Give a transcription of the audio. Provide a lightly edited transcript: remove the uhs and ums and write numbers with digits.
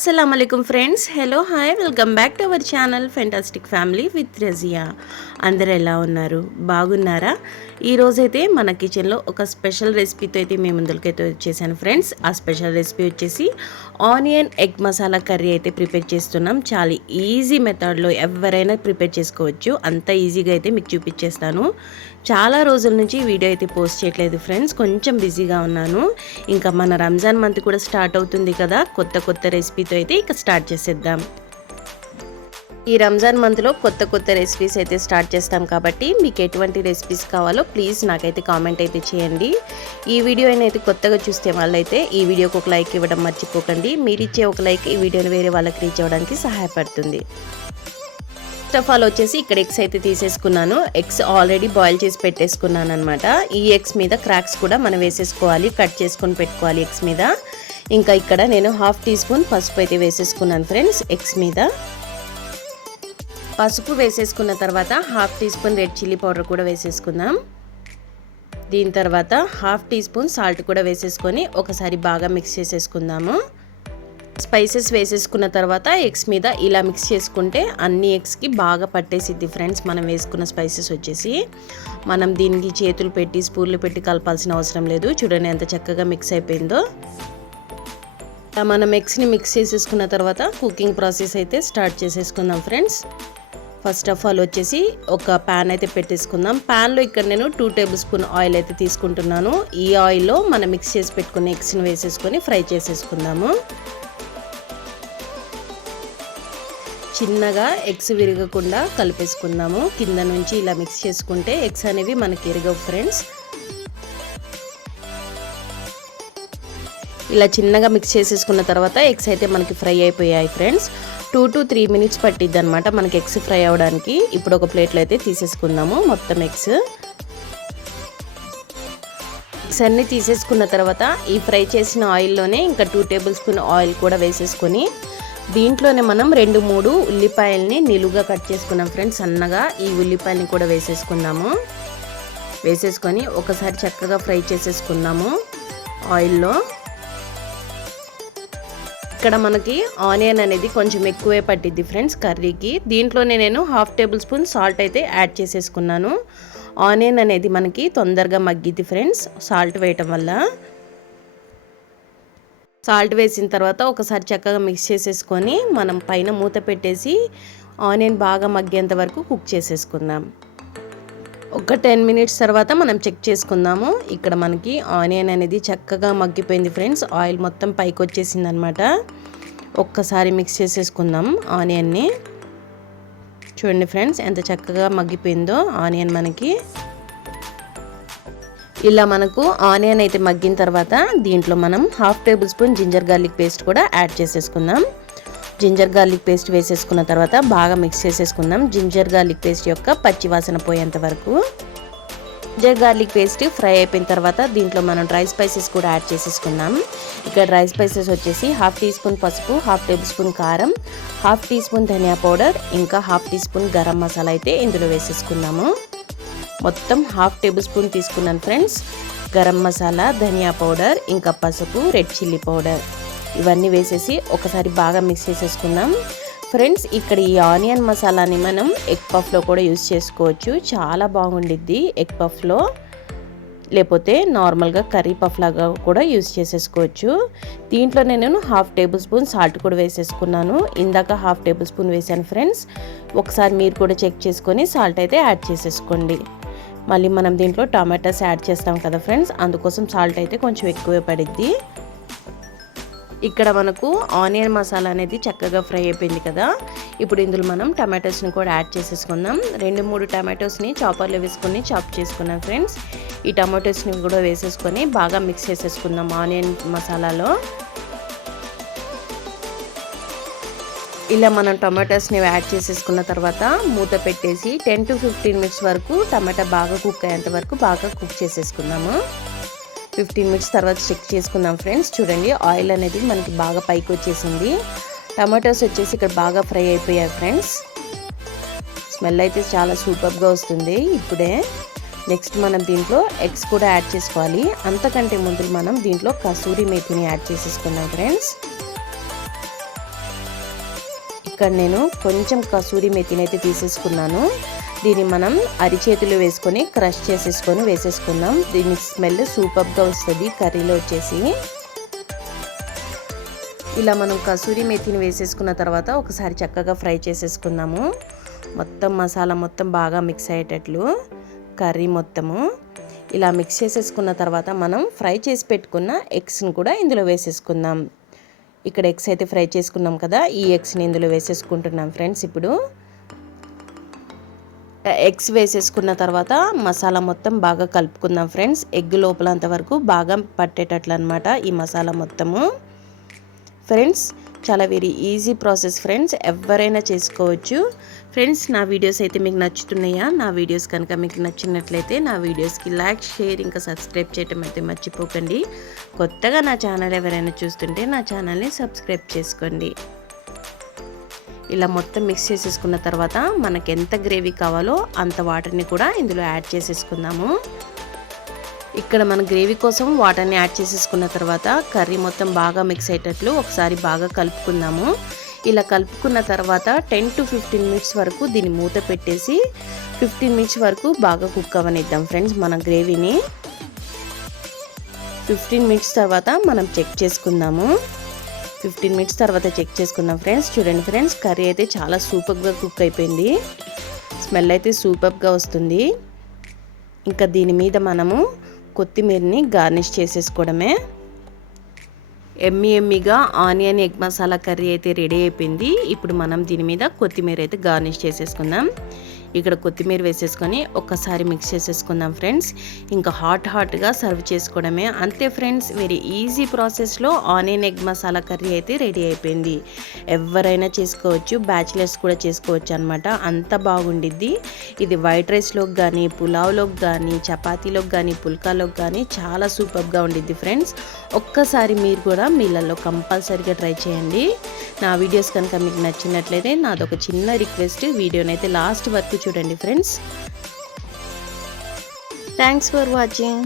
अस्सलामुअलैकुम friends hello hi welcome back to our channel fantastic family with Razia అందరూ ఎలా ఉన్నారు బాగున్నారా ఈ రోజు అయితే మన కిచెన్ లో ఒక స్పెషల్ రెసిపీతో అయితే మేము ముందుకైతే వచ్చేసాను ఫ్రెండ్స్ ఆ స్పెషల్ రెసిపీ వచ్చేసి ఆనియన్ ఎగ్ మసాలా కర్రీ అయితే ప్రిపేర్ చేస్తున్నాం చాలా ఈజీ మెథడ్ లో ఎవరైనా ప్రిపేర్ చేసుకోవచ్చు అంత ఈజీగా అయితే మీకు చూపించేస్తాను చాలా రోజుల నుంచి వీడియో అయితే పోస్ట్ చేయట్లేదు ఫ్రెండ్స్ కొంచెం బిజీగా ఉన్నాను ఇంకా మన రంజాన్ మంత్ కూడా స్టార్ట్ అవుతుంది కదా కొత్త రెసిపీతో అయితే ఇక స్టార్ట్ చేసేద్దాం ఈ రంజాన్ మంత్లో కొత్త రెసిపీస్ అయితే స్టార్ట్ చేస్తాం కాబట్టి మీకు ఎటువంటి రెసిపీస్ కావాలో ప్లీజ్ నాకైతే కామెంట్ అయితే చేయండి ఈ వీడియో అయితే కొత్తగా చూస్తే వాళ్ళైతే ఈ వీడియోకి ఒక లైక్ ఇవ్వడం మర్చిపోకండి మీరు ఇచ్చే ఒక లైక్ ఈ వీడియోని వేరే వాళ్ళకి రీచ్ అవ్వడానికి సహాయపడుతుంది ఫస్ట్ ఆఫ్ ఆల్ వచ్చేసి ఇక్కడ ఎగ్స్ అయితే తీసేసుకున్నాను ఎగ్స్ ఆల్రెడీ బాయిల్ చేసి పెట్టేసుకున్నాను అనమాట ఈ ఎగ్స్ మీద క్రాక్స్ కూడా మనం వేసేసుకోవాలి కట్ చేసుకొని పెట్టుకోవాలి ఎగ్స్ మీద ఇంకా ఇక్కడ నేను 1/2 టీ స్పూన్ పసుపు అయితే వేసేసుకున్నాను ఫ్రెండ్స్ ఎగ్స్ మీద పసుపు వేసేసుకున్న తర్వాత 1/2 teaspoon red chilli powder కూడా వేసేసుకుందాం దీని తర్వాత 1/2 టీ స్పూన్ సాల్ట్ కూడా వేసేసుకొని ఒకసారి బాగా మిక్స్ చేసేసుకుందాము స్పైసెస్ వేసేసుకున్న తర్వాత ఎగ్స్ మీద ఇలా మిక్స్ చేసుకుంటే అన్ని ఎగ్స్కి బాగా పట్టేసిద్ది ఫ్రెండ్స్ మనం వేసుకున్న స్పైసెస్ వచ్చేసి మనం దీనికి చేతులు పెట్టి స్పూన్లు పెట్టి కలపాల్సిన అవసరం లేదు చూడండి ఎంత చక్కగా మిక్స్ అయిపోయిందో మనం ఎగ్స్ని మిక్స్ చేసేసుకున్న తర్వాత కుకింగ్ ప్రాసెస్ అయితే స్టార్ట్ చేసేసుకుందాం ఫ్రెండ్స్ ఫస్ట్ ఆఫ్ ఆల్ వచ్చేసి ఒక ప్యాన్ అయితే పెట్టేసుకుందాం ప్యాన్లో ఇక్కడ నేను 2 టేబుల్ స్పూన్ ఆయిల్ అయితే తీసుకుంటున్నాను ఈ ఆయిల్లో మనం మిక్స్ చేసి పెట్టుకున్న ఎగ్స్ని వేసేసుకొని ఫ్రై చేసేసుకుందాము చిన్నగా ఎగ్స్ విరగకుండా కలిపేసుకుందాము కింద నుంచి ఇలా మిక్స్ చేసుకుంటే ఎగ్స్ అనేవి మనకి విరగవు ఫ్రెండ్స్ ఇలా చిన్నగా మిక్స్ చేసేసుకున్న తర్వాత ఎగ్స్ అయితే మనకి ఫ్రై అయిపోయాయి ఫ్రెండ్స్ 2 to 3 మినిట్స్ పట్టిద్ది అనమాట మనకి ఎగ్స్ ఫ్రై అవ్వడానికి ఇప్పుడు ఒక ప్లేట్లో అయితే తీసేసుకుందాము మొత్తం ఎగ్స్ అన్ని తీసేసుకున్న తర్వాత ఈ ఫ్రై చేసిన ఆయిల్లోనే ఇంకా 2 టేబుల్ స్పూన్ ఆయిల్ కూడా వేసేసుకొని దీంట్లోనే మనం 2-3 ఉల్లిపాయల్ని నిలువుగా కట్ చేసుకున్నాం ఫ్రెండ్స్ సన్నగా ఈ ఉల్లిపాయల్ని కూడా వేసేసుకొని ఒకసారి చక్కగా ఫ్రై చేసేసుకుందాము ఆయిల్లో ఇక్కడ మనకి ఆనియన్ అనేది కొంచెం ఎక్కువే పట్టిద్ది ఫ్రెండ్స్ కర్రీకి దీంట్లోనే నేను 1/2 టేబుల్ స్పూన్ సాల్ట్ అయితే యాడ్ చేసేసుకున్నాను ఆనియన్ అనేది మనకి తొందరగా మగ్గిద్ది ఫ్రెండ్స్ సాల్ట్ వేయటం వల్ల సాల్ట్ వేసిన తర్వాత ఒకసారి చక్కగా మిక్స్ చేసేసుకొని మనం పైన మూత పెట్టేసి ఆనియన్ బాగా మగ్గేంత వరకు కుక్ చేసేసుకుందాం ఒక 10 మినిట్స్ తర్వాత మనం చెక్ చేసుకుందాము ఇక్కడ మనకి ఆనియన్ అనేది చక్కగా మగ్గిపోయింది ఫ్రెండ్స్ ఆయిల్ మొత్తం పైకి వచ్చేసింది అనమాట ఒక్కసారి మిక్స్ చేసేసుకుందాం ఆనియన్ని చూడండి ఫ్రెండ్స్ ఎంత చక్కగా మగ్గిపోయిందో ఆనియన్ మనకి ఇలా మనకు ఆనియన్ అయితే మగ్గిన తర్వాత దీంట్లో మనం 1/2 tablespoon ginger garlic paste కూడా యాడ్ చేసేసుకుందాం జింజర్ గార్లిక్ పేస్ట్ వేసేసుకున్న తర్వాత బాగా మిక్స్ చేసేసుకుందాం జింజర్ గార్లిక్ పేస్ట్ యొక్క పచ్చి వాసన పోయేంత వరకు జింజర్ గార్లిక్ పేస్ట్ ఫ్రై అయిపోయిన తర్వాత దీంట్లో మనం డ్రై స్పైసెస్ కూడా యాడ్ చేసేసుకుందాం ఇక్కడ డ్రై స్పైసెస్ వచ్చేసి 1/2 టీ స్పూన్ పసుపు 1/2 టేబుల్ స్పూన్ కారం 1/2 టీ స్పూన్ ధనియా పౌడర్ ఇంకా 1/2 టీ స్పూన్ గరం మసాలా అయితే ఇందులో వేసేసుకుందాము మొత్తం 1/2 టేబుల్ స్పూన్ తీసుకున్నాను ఫ్రెండ్స్ గరం మసాలా ధనియా పౌడర్ ఇంకా పసుపు రెడ్ చిల్లీ పౌడర్ ఇవన్నీ వేసేసి ఒకసారి బాగా మిక్స్ చేసేసుకుందాం ఫ్రెండ్స్ ఇక్కడ ఈ ఆనియన్ మసాలాని మనం ఎగ్ పఫ్లో కూడా యూస్ చేసుకోవచ్చు చాలా బాగుండిద్ది ఎగ్ పఫ్లో లేకపోతే నార్మల్గా కర్రీ పఫ్ లాగా కూడా యూస్ చేసేసుకోవచ్చు దీంట్లో నేను 1/2 టేబుల్ స్పూన్ సాల్ట్ కూడా వేసేసుకున్నాను ఇందాక 1/2 టేబుల్ స్పూన్ వేసాను ఫ్రెండ్స్ ఒకసారి మీరు కూడా చెక్ చేసుకొని సాల్ట్ అయితే యాడ్ చేసేసుకోండి మళ్ళీ మనం దీంట్లో టమాటాస్ యాడ్ చేస్తాం కదా ఫ్రెండ్స్ అందుకోసం సాల్ట్ అయితే కొంచెం ఎక్కువే పడిద్ది ఇక్కడ మనకు ఆనియన్ మసాలా అనేది చక్కగా ఫ్రై అయిపోయింది కదా ఇప్పుడు ఇందులో మనం టమాటోస్ని కూడా యాడ్ చేసేసుకుందాం 2-3 టమాటోస్ని చాపర్లో వేసుకొని చాప్ చేసుకున్నాం ఫ్రెండ్స్ ఈ టమాటోస్ని కూడా వేసేసుకొని బాగా మిక్స్ చేసేసుకుందాం ఆనియన్ మసాలాలో ఇలా మనం టమాటోస్ని యాడ్ చేసేసుకున్న తర్వాత మూత పెట్టేసి 10 to 15 మినిట్స్ వరకు టమాటా బాగా కుక్ అయ్యేంత వరకు బాగా కుక్ చేసేసుకుందాము 15 మినిట్స్ తర్వాత చెక్ చేసుకుందాం ఫ్రెండ్స్ చూడండి ఆయిల్ అనేది మనకి బాగా పైకి వచ్చేసింది టమాటోస్ వచ్చేసి ఇక్కడ బాగా ఫ్రై అయిపోయాయి ఫ్రెండ్స్ స్మెల్ అయితే చాలా సూపర్గా వస్తుంది ఇప్పుడే నెక్స్ట్ మనం దీంట్లో ఎగ్స్ కూడా యాడ్ చేసుకోవాలి అంతకంటే ముందు మనం దీంట్లో కసూరి మేతిని యాడ్ చేసేసుకుందాం ఫ్రెండ్స్ ఇక్కడ నేను కొంచెం కసూరి మెతిని అయితే తీసేసుకున్నాను. దీన్ని మనం అరిచేతులు వేసుకొని క్రష్ చేసేసుకొని వేసేసుకుందాం. దీని స్మెల్ సూపర్గా వస్తుంది కర్రీలో వచ్చేసి. ఇలా మనం కసూరి మెతిని వేసేసుకున్న తర్వాత ఒకసారి చక్కగా ఫ్రై చేసేసుకుందాము. మొత్తం మసాలా మొత్తం బాగా మిక్స్ అయ్యేటట్లు కర్రీ మొత్తము ఇలా మిక్స్ చేసేసుకున్న తర్వాత మనం ఫ్రై చేసి పెట్టుకున్న ఎగ్స్ని కూడా ఇందులో వేసేసుకుందాం. ఇక్కడ ఎగ్స్ అయితే ఫ్రై చేసుకున్నాం కదా, ఈ ఎగ్స్ని ఇందులో వేసేసుకుంటున్నాం ఫ్రెండ్స్. ఇప్పుడు ఎగ్స్ వేసేసుకున్న తర్వాత మసాలా మొత్తం బాగా కలుపుకుందాం ఫ్రెండ్స్. ఎగ్ లోపలంత వరకు బాగా పట్టేటట్లు అనమాట ఈ మసాలా మొత్తము. ఫ్రెండ్స్ చాలా వెరీ ఈజీ ప్రాసెస్ ఫ్రెండ్స్, ఎవరైనా చేసుకోవచ్చు ఫ్రెండ్స్. నా వీడియోస్ అయితే మీకు నచ్చుతున్నాయా? నా వీడియోస్ కనుక మీకు నచ్చినట్లయితే నా వీడియోస్కి లైక్, షేర్, ఇంకా సబ్స్క్రైబ్ చేయటం అయితే మర్చిపోకండి. కొత్తగా నా ఛానల్ ఎవరైనా చూస్తుంటే నా ఛానల్ని సబ్స్క్రైబ్ చేసుకోండి. ఇలా మొత్తం మిక్స్ చేసేసుకున్న తర్వాత మనకి ఎంత గ్రేవీ కావాలో అంత వాటర్ని కూడా ఇందులో యాడ్ చేసేసుకుందాము. ఇక్కడ మన గ్రేవీ కోసం వాటర్ని యాడ్ చేసేసుకున్న తర్వాత కర్రీ మొత్తం బాగా మిక్స్ అయ్యేటట్లు ఒకసారి బాగా కలుపుకుందాము. ఇలా కలుపుకున్న తర్వాత 10 to 15 minutes వరకు దీన్ని మూత పెట్టేసి 15 minutes వరకు బాగా కుక్ అవనిద్దాం ఫ్రెండ్స్. మన గ్రేవీని 15 minutes తర్వాత మనం చెక్ చేసుకుందాము. 15 minutes తర్వాత చెక్ చేసుకుందాం ఫ్రెండ్స్. చూడండి ఫ్రెండ్స్, కర్రీ అయితే చాలా సూపర్గా కుక్ అయిపోయింది. స్మెల్ అయితే సూపర్గా వస్తుంది. ఇంకా దీని మీద మనము కొత్తిమీరని గార్నిష్ చేసేసుకోవడమే. ఎమ్మీగా ఆనియన్ ఎగ్ మసాలా కర్రీ అయితే రెడీ అయిపోయింది. ఇప్పుడు మనం దీని మీద కొత్తిమీర అయితే గార్నిష్ చేసేసుకుందాం. ఇక్కడ కొత్తిమీర వేసేసుకొని ఒక్కసారి మిక్స్ చేసేసుకుందాం ఫ్రెండ్స్. ఇంకా హాట్గా సర్వ్ చేసుకోవడమే, అంతే ఫ్రెండ్స్. వెరీ ఈజీ ప్రాసెస్లో ఆనియన్ ఎగ్ మసాలా కర్రీ అయితే రెడీ అయిపోయింది. ఎవరైనా చేసుకోవచ్చు, బ్యాచిలర్స్ కూడా చేసుకోవచ్చు అనమాట. అంత బాగుండిద్ది ఇది. వైట్ రైస్లోకి కానీ, పులావ్లోకి కానీ, చపాతీలోకి కానీ, పుల్కాలోకి కానీ చాలా సూపర్గా ఉండిద్ది ఫ్రెండ్స్. ఒక్కసారి మీరు కూడా మీళ్ళల్లో కంపల్సరీగా ట్రై చేయండి. నా వీడియోస్ కనుక మీకు నచ్చినట్లయితే నాదొక చిన్న రిక్వెస్ట్, వీడియోని అయితే లాస్ట్ వరకు చూడండి ఫ్రెండ్స్. Thanks for watching.